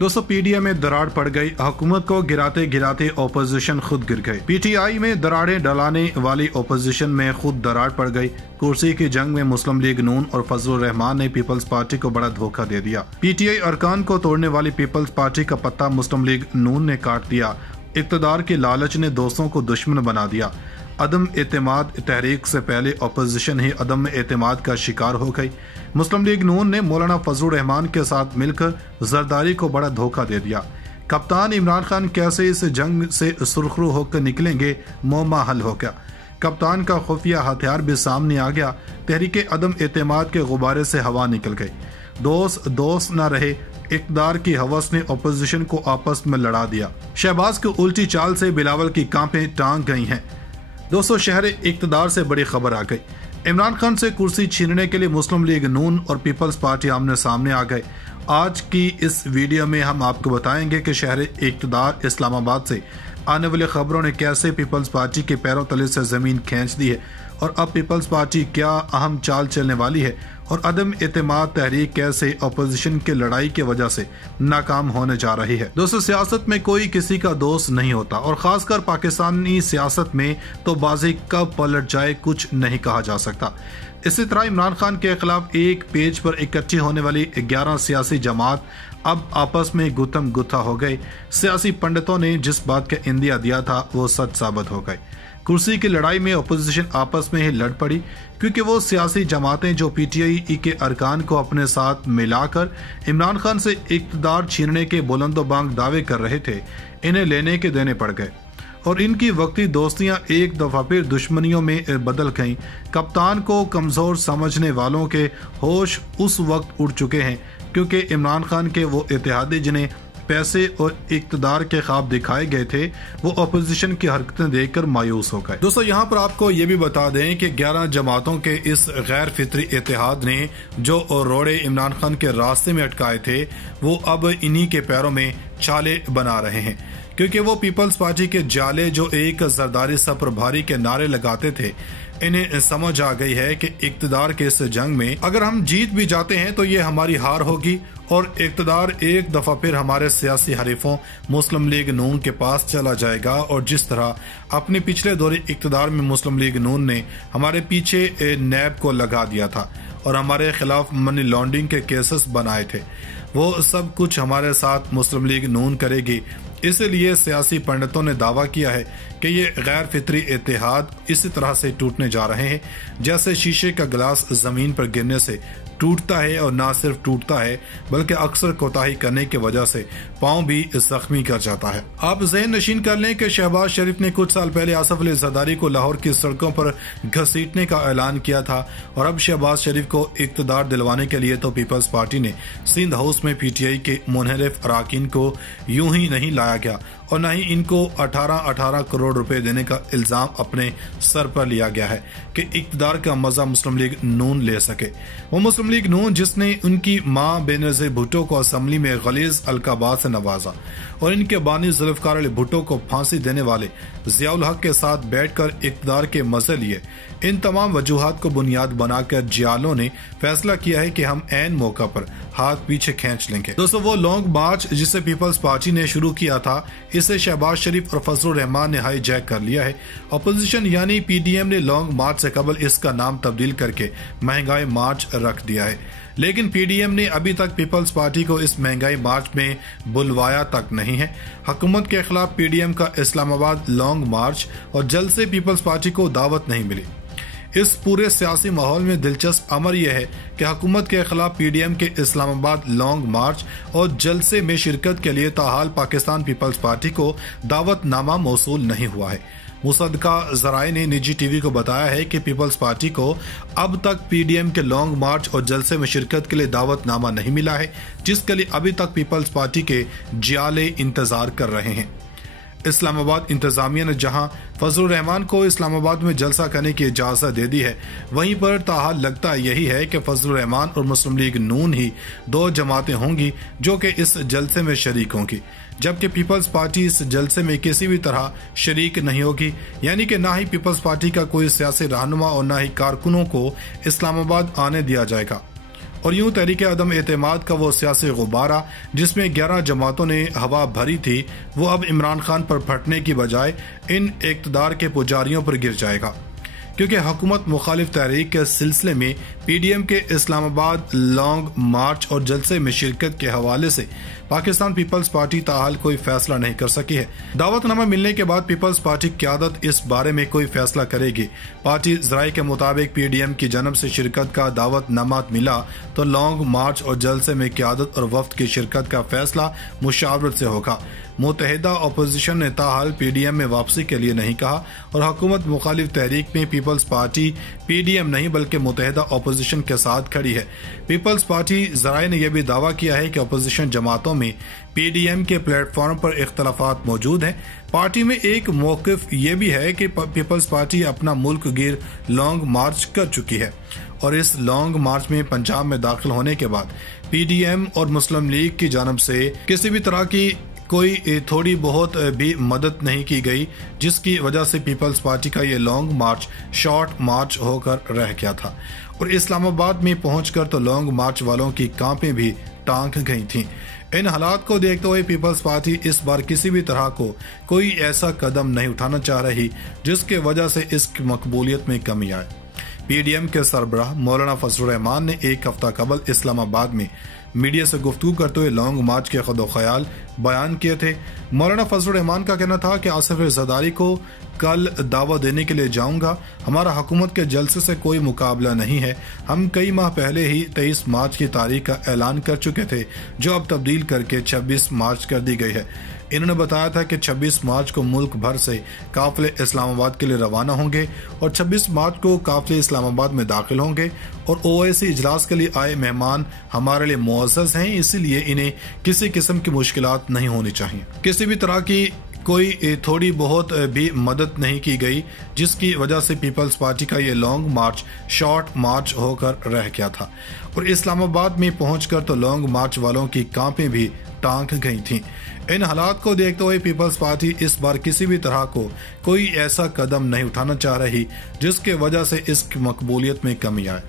दोस्तों पीडीएम में दरार पड़ गई, हुकूमत को गिराते गिराते ओपोजिशन खुद गिर गई। पीटीआई में दरारें डलाने वाली ओपोजिशन में खुद दरार पड़ गई। कुर्सी की जंग में मुस्लिम लीग नून और फजलुर रहमान ने पीपल्स पार्टी को बड़ा धोखा दे दिया। पीटीआई अरकान को तोड़ने वाली पीपल्स पार्टी का पत्ता मुस्लिम लीग नून ने काट दिया। इक़्तिदार की लालच ने दोस्तों को दुश्मन बना दिया। अदम एतमाद तहरीक से पहले अपोजिशन ही अदम एतमाद का शिकार हो गई। मुस्लिम लीग नून ने मौलाना फजलुर रहमान के साथ मिलकर जरदारी को बड़ा धोखा दे दिया। कप्तान इमरान खान कैसे इस जंग से सुरखरू होकर निकलेंगे, मौमा हल हो गया। कप्तान का खुफिया हथियार भी सामने आ गया। तहरीक अदम एतमाद के गुब्बारे से हवा निकल गई। दोस्त न रहे। इक़्तिदार की हवस ने अपोजिशन को आपस में लड़ा दिया। शहबाज की उल्टी चाल से बिलावल की कांपें टांग गई हैं। दोस्तों शहर इक़्तिदार से बड़ी खबर आ गई। इमरान खान से कुर्सी छीनने के लिए मुस्लिम लीग नून और पीपल्स पार्टी आमने सामने आ गए। आज की इस वीडियो में हम आपको बताएंगे कि शहर इक़्तिदार इस्लामाबाद से आने वाली खबरों ने कैसे पीपल्स पार्टी के पैरों तले से जमीन खींच दी है और अब पीपल्स पार्टी क्या अहम चाल चलने वाली है और अदम एतमाद तहरीक कैसे अपोजिशन की लड़ाई की वजह से नाकाम होने जा रही है। दोस्तों सियासत में कोई किसी का दोस्त नहीं होता और खासकर पाकिस्तानी सियासत में तो बाजी कब पलट जाए कुछ नहीं कहा जा सकता। इसी तरह इमरान खान के खिलाफ एक पेज पर इकट्ठी होने वाली 11 सियासी जमात अब आपस में गुत्थम गुत्था हो गए। सियासी पंडितों ने जिस बात का इंदिया दिया था वो सच साबित हो गए। कुर्सी की लड़ाई में अपोजिशन आपस में ही लड़ पड़ी क्योंकि वो सियासी जमातें जो पीटीआई के अरकान को अपने साथ मिलाकर इमरान खान से इक़्तिदार छीनने के बुलंदोबांग दावे कर रहे थे, इन्हें लेने के देने पड़ गए और इनकी वक्ती दोस्तियां एक दफा फिर दुश्मनियों में बदल गईं। कप्तान को कमजोर समझने वालों के होश उस वक्त उड़ चुके हैं क्योंकि इमरान खान के वो इत्तेहादी जिन्हें पैसे और इक़्तिदार के ख्वाब दिखाए गए थे वो अपोजिशन की हरकतें देखकर मायूस हो गए। दोस्तों यहाँ पर आपको ये भी बता दें कि 11 जमातों के इस गैर फितरी इत्तेहाद ने जो रोड़े इमरान खान के रास्ते में अटकाए थे वो अब इन्हीं के पैरों में छाले बना रहे हैं क्योंकि वो पीपल्स पार्टी के जाले जो एक जरदारी सा प्रभारी के नारे लगाते थे, इन्हें समझ आ गई है कि इक़्तिदार के इस जंग में अगर हम जीत भी जाते हैं तो ये हमारी हार होगी और इक़्तिदार एक दफा फिर हमारे सियासी हरीफों मुस्लिम लीग नून के पास चला जाएगा। और जिस तरह अपने पिछले दौरे इक़्तिदार में मुस्लिम लीग नून ने हमारे पीछे नैब को लगा दिया था और हमारे खिलाफ मनी लॉन्ड्रिंग के केसेस बनाए थे, वो सब कुछ हमारे साथ मुस्लिम लीग नून करेगी। इसलिए सियासी पंडितों ने दावा किया है कि ये गैर फितरी इत्तेहाद इसी तरह से टूटने जा रहे हैं जैसे शीशे का गिलास जमीन पर गिरने से टूटता है और ना सिर्फ टूटता है बल्कि अक्सर कोताही करने की वजह से पांव भी जख्मी कर जाता है। आप ज़हन नशीन कर लें कि शहबाज शरीफ ने कुछ साल पहले आसफ अली जरदारी को लाहौर की सड़कों पर घसीटने का ऐलान किया था और अब शहबाज शरीफ को इक़्तिदार दिलवाने के लिए तो पीपल्स पार्टी ने सिंध हाउस में पीटीआई के मुनहरिफ अराकीन को यूं ही नहीं लाया गया और न ही इनको 18 करोड़ रुपए देने का इल्जाम अपने सर पर लिया गया है कि इक़्तिदार का मजा मुस्लिम लीग नून ले सके। वो मुस्लिम लीग नून जिसने उनकी मां बेनज़ीर भुट्टो को असम्बली में गलीज अलकाबात से नवाजा और इनके बानी जुल्फ़िकार अली भुट्टो को फांसी देने वाले ज़ियाउल हक के साथ बैठकर इक़्तिदार के मजे लिए। इन तमाम वजूहात को बुनियाद बनाकर जियालों ने फैसला किया है कि हम ऐन मौका पर हाथ पीछे खींच लेंगे। दोस्तों वो लॉन्ग मार्च जिसे पीपल्स पार्टी ने शुरू किया था इसे शहबाज शरीफ और फजलुर रहमान ने हाईजैक कर लिया है। अपोजिशन यानी पीडीएम ने लॉन्ग मार्च से कबल इसका नाम तब्दील करके महंगाई मार्च रख दिया है, लेकिन पीडीएम ने अभी तक पीपल्स पार्टी को इस महंगाई मार्च में बुलवाया तक नहीं है। हुकूमत के खिलाफ पीडीएम का इस्लामाबाद लॉन्ग मार्च और जल्द से पीपल्स पार्टी को दावत नहीं मिली। इस पूरे सियासी माहौल में दिलचस्प अमर यह है कि हुकूमत के खिलाफ पीडीएम के इस्लामाबाद लॉन्ग मार्च और जलसे में शिरकत के लिए ताहाल पाकिस्तान पीपल्स पार्टी को दावतनामा मौसूल नहीं हुआ है। मुसद्दका जराए ने निजी टीवी को बताया है कि पीपल्स पार्टी को अब तक पीडीएम के लॉन्ग मार्च और जलसे में शिरकत के लिए दावतनामा नहीं मिला है, जिसके लिए अभी तक पीपल्स पार्टी के जियाले इंतजार कर रहे हैं। इस्लामाबाद इंतजामिया ने जहां फजलुर रहमान को इस्लामाबाद में जलसा करने की इजाजत दे दी है, वहीं पर ताहाल लगता यही है कि फजलुर रहमान और मुस्लिम लीग नून ही दो जमातें होंगी जो कि इस जलसे में शरीक होंगी, जबकि पीपल्स पार्टी इस जलसे में किसी भी तरह शरीक नहीं होगी। यानी कि ना ही पीपल्स पार्टी का कोई सियासी रहनुमा और ना ही कारकुनों को इस्लामाबाद आने दिया जाएगा। और यूं तहरीक अदम एतमाद का वो सियासी गुब्बारा जिसमें 11 जमातों ने हवा भरी थी, वो अब इमरान खान पर फटने की बजाय इन इक़्तिदार के पुजारियों पर गिर जाएगा, क्योंकि हुकूमत मुखालिफ तहरीक के सिलसिले में PDM के इस्लामाबाद लॉन्ग मार्च और जलसे में शिरकत के हवाले से पाकिस्तान पीपल्स पार्टी ताहाल कोई फैसला नहीं कर सकी है। दावतनामा मिलने के बाद पीपल्स पार्टी क़यादत इस बारे में कोई फैसला करेगी। पार्टी ज़राए के मुताबिक PDM की जन्म से शिरकत का दावतनामा मिला तो लॉन्ग मार्च और जलसे में क़यादत और वफ्द की शिरकत का फैसला मुशावरत से होगा। मुत्तहिदा अपोजिशन ने ताहाल PDM में वापसी के लिए नहीं कहा और हुकूमत मुखालिफ तहरीक में पीपल्स पार्टी PDM नहीं बल्कि मुत्तहिदा अपोजिशन के साथ खड़ी है। पीपल्स पार्टी ज़राए ने यह भी दावा किया है कि अपोजिशन जमातों में PDM के प्लेटफॉर्म पर इख्तलाफात मौजूद हैं। पार्टी में एक मौक़िफ़ ये भी है कि पीपल्स पार्टी अपना मुल्क गिर लॉन्ग मार्च कर चुकी है और इस लॉन्ग मार्च में पंजाब में दाखिल होने के बाद PDM और मुस्लिम लीग की जानब से किसी भी तरह की कोई थोड़ी बहुत भी मदद नहीं की गई, जिसकी वजह से पीपल्स पार्टी का ये लॉन्ग मार्च शॉर्ट मार्च होकर रह गया था और इस्लामाबाद में पहुंचकर तो लॉन्ग मार्च वालों की कांपें भी टांग गई थीं। इन हालात को देखते हुए पीपल्स पार्टी इस बार किसी भी तरह को कोई ऐसा कदम नहीं उठाना चाह रही जिसके वजह से इसकी मकबूलियत में कमी आए। PDM के सरबराह मौलाना फजलुर रहमान ने एक हफ्ता कबल इस्लामाबाद में मीडिया से गुफ्तगू करते हुए लॉन्ग मार्च के खुद ख्याल बयान किए थे। मौलाना फजलुर रहमान का कहना था कि आसिफ ज़रदारी को कल दावत देने के लिए जाऊंगा। हमारा हुकूमत के जलसे से कोई मुकाबला नहीं है। हम कई माह पहले ही 23 मार्च की तारीख का ऐलान कर चुके थे, जो अब तब्दील करके 26 मार्च कर दी गई है। इन्होंने बताया था कि 26 मार्च को मुल्क भर से काफिले इस्लामाबाद के लिए रवाना होंगे और 26 मार्च को काफिले इस्लामाबाद में दाखिल होंगे और OIC इजलास के लिए आए मेहमान हमारे लिए मुअज़्ज़ज़ हैं, इसीलिए इन्हें किसी किस्म की मुश्किलात नहीं होनी चाहिए। किसी भी तरह की कोई थोड़ी बहुत भी मदद नहीं की गई, जिसकी वजह से पीपल्स पार्टी का ये लॉन्ग मार्च शॉर्ट मार्च होकर रह गया था और इस्लामाबाद में पहुंचकर तो लॉन्ग मार्च वालों की कांपें भी टांग गई थीं। इन हालात को देखते हुए पीपल्स पार्टी इस बार किसी भी तरह को कोई ऐसा कदम नहीं उठाना चाह रही जिसके वजह से इसकी मकबूलियत में कमी आए।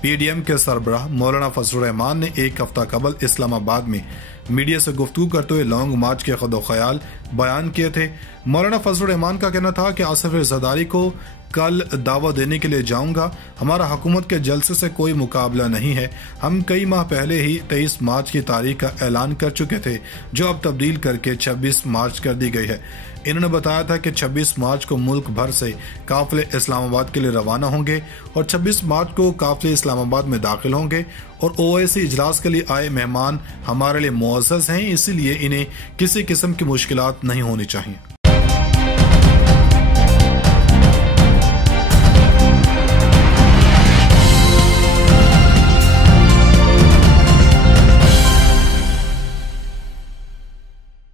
PDM के सरबराह मौलाना फजलुर रहमान ने एक हफ्ता कबल इस्लामाबाद में मीडिया से गुफ्तगू करते हुए लॉन्ग मार्च के खुद ख्याल बयान किए थे। मौलाना फजलुर रहमान का कहना था कि आसिफ ज़रदारी को कल दावत देने के लिए जाऊंगा। हमारा हुकूमत के जलसे से कोई मुकाबला नहीं है। हम कई माह पहले ही 23 मार्च की तारीख का ऐलान कर चुके थे, जो अब तब्दील करके 26 मार्च कर दी गई है। इन्होंने बताया था कि 26 मार्च को मुल्क भर से काफिले इस्लामाबाद के लिए रवाना होंगे और 26 मार्च को काफिले इस्लामाबाद में दाखिल होंगे और OIC इजलास के लिए आए मेहमान हमारे लिए मुअज़्ज़ज़ हैं, इसीलिए इन्हें किसी किस्म की मुश्किलात नहीं होनी चाहिए।